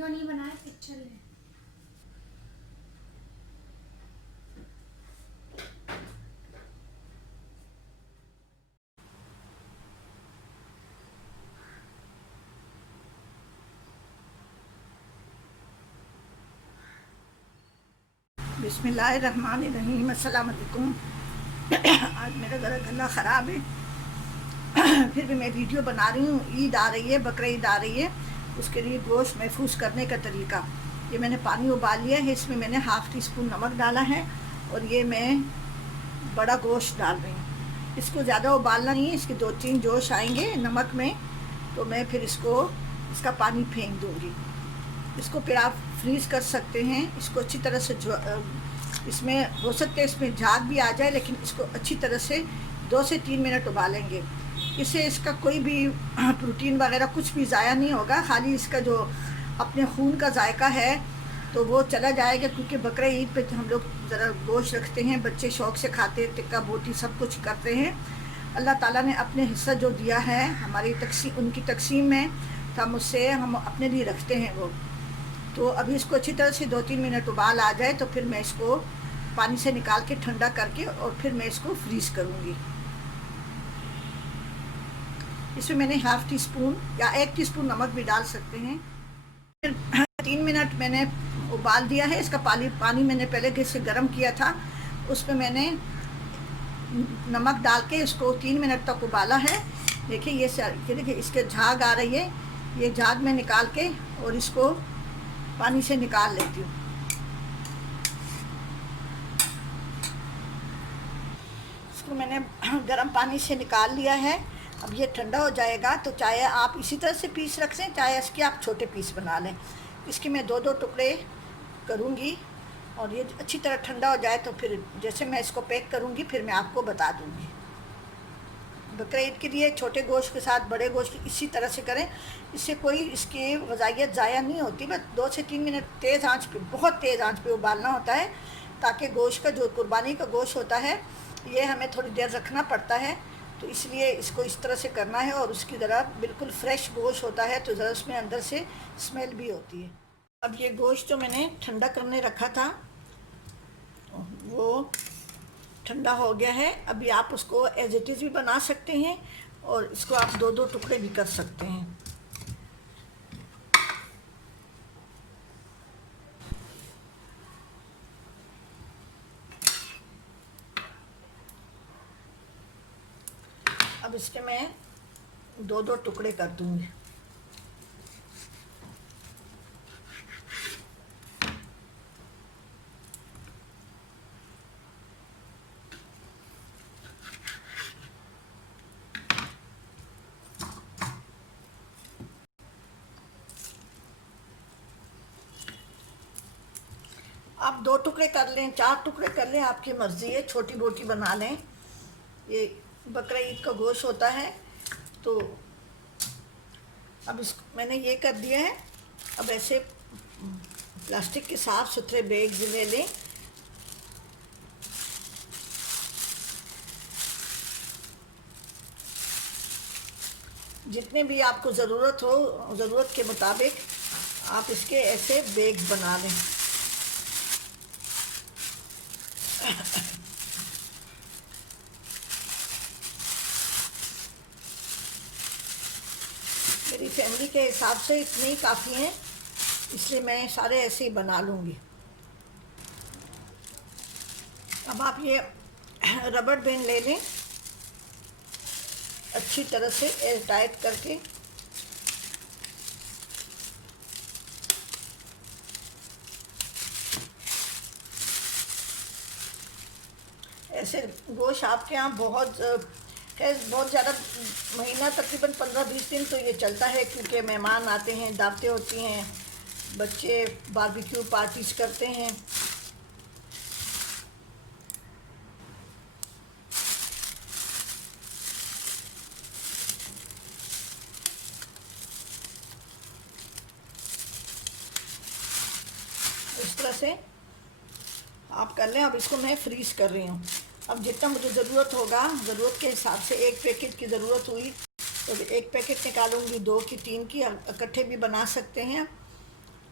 Video नहीं बनाए, picture ले। बिस्मिल्लाहिर्रहमानिर्रहीम। अस्सलाम वालेकुम। आज मेरा ज़रा गला ख़राब है, फिर भी मैं वीडियो बना रही हूँ। ईद आ रही है, बकरा ईद आ रही है, उसके लिए गोश्त महफूज करने का तरीका। ये मैंने पानी उबाल लिया है, इसमें मैंने हाफ़ टी स्पून नमक डाला है और ये मैं बड़ा गोश्त डाल रही हूँ। इसको ज़्यादा उबालना नहीं है, इसके 2-3 जोश आएंगे नमक में तो मैं फिर इसका पानी फेंक दूँगी। इसको फिर आप फ्रीज़ कर सकते हैं। इसको अच्छी तरह से इसमें हो सकता है इसमें झाग भी आ जाए, लेकिन इसको अच्छी तरह से 2 से 3 मिनट उबालेंगे। इससे इसका कोई भी प्रोटीन वगैरह कुछ भी ज़ाया नहीं होगा, खाली इसका जो अपने खून का जायका है तो वो चला जाएगा। क्योंकि बकरा ईद पे हम लोग ज़रा गोश्त रखते हैं, बच्चे शौक़ से खाते हैं, टिक्का बोटी सब कुछ करते हैं। अल्लाह ताला ने अपने हिस्सा जो दिया है हमारी उनकी तकसीम में, तो हम उससे हम अपने लिए रखते हैं वो। तो अभी इसको अच्छी तरह से 2-3 मिनट उबाल आ जाए तो फिर मैं इसको पानी से निकाल के ठंडा करके और फिर मैं इसको फ्रीज़ करूँगी। इसमें मैंने हाफ़ टी स्पून या 1 टीस्पून नमक भी डाल सकते हैं। फिर 3 मिनट मैंने उबाल दिया है। इसका पानी मैंने पहले गैस से गर्म किया था, उसमें मैंने नमक डाल के इसको 3 मिनट तक उबाला है। देखिए ये देखिए इसके झाग आ रही है, ये झाग मैं निकाल के और इसको पानी से निकाल लेती हूँ। इसको मैंने गर्म पानी से निकाल लिया है। अब ये ठंडा हो जाएगा तो चाहे आप इसी तरह से पीस रख लें, चाहे इसके आप छोटे पीस बना लें। इसके मैं 2-2 टुकड़े करूँगी और ये अच्छी तरह ठंडा हो जाए तो फिर जैसे मैं इसको पैक करूँगी फिर मैं आपको बता दूँगी। बकरा ईद के लिए छोटे गोश्त के साथ बड़े गोश्त इसी तरह से करें, इससे कोई इसकी वज़ाइयत ज़ाया नहीं होती। बस 2 से 3 मिनट तेज़ आंच पे, बहुत तेज़ आंच पे उबालना होता है, ताकि गोश्त का जो कुर्बानी का गोश्त होता है ये हमें थोड़ी देर रखना पड़ता है, तो इसलिए इसको इस तरह से करना है। और उसकी ज़रा बिल्कुल फ्रेश गोश्त होता है तो ज़रा उसमें अंदर से स्मेल भी होती है। अब ये गोश्त जो मैंने ठंडा करने रखा था वो ठंडा हो गया है। अभी आप उसको एज इट इज़ भी बना सकते हैं और इसको आप 2-2 टुकड़े भी कर सकते हैं। अब इसके मैं 2-2 टुकड़े कर दूंगी। आप 2 टुकड़े कर लें, 4 टुकड़े कर लें, आपकी मर्ज़ी है। छोटी बोटी बना लें। ये बकरा ईद का गोश्त होता है। तो अब मैंने ये कर दिया है। अब ऐसे प्लास्टिक के साफ़ सुथरे बैग ले लें। जितने भी आपको ज़रूरत हो, ज़रूरत के मुताबिक आप इसके ऐसे बैग बना लें। मेरी फैमिली के हिसाब से इतने ही काफ़ी हैं, इसलिए मैं सारे ऐसे ही बना लूँगी। अब आप ये रबड़ बैंड ले लें, अच्छी तरह से एयर टाइट करके। ऐसे गोश्त आपके यहाँ बहुत ज़्यादा, महीना तकरीबन 15-20 दिन तो ये चलता है, क्योंकि मेहमान आते हैं, दावतें होती हैं, बच्चे बारबेक्यू पार्टीज करते हैं। इस तरह से आप कर लें। अब इसको मैं फ्रीज़ कर रही हूँ। अब जितना मुझे ज़रूरत होगा, ज़रूरत के हिसाब से 1 पैकेट की ज़रूरत हुई तो 1 पैकेट निकालूंगी, 2 की 3 की, इकट्ठे भी बना सकते हैं।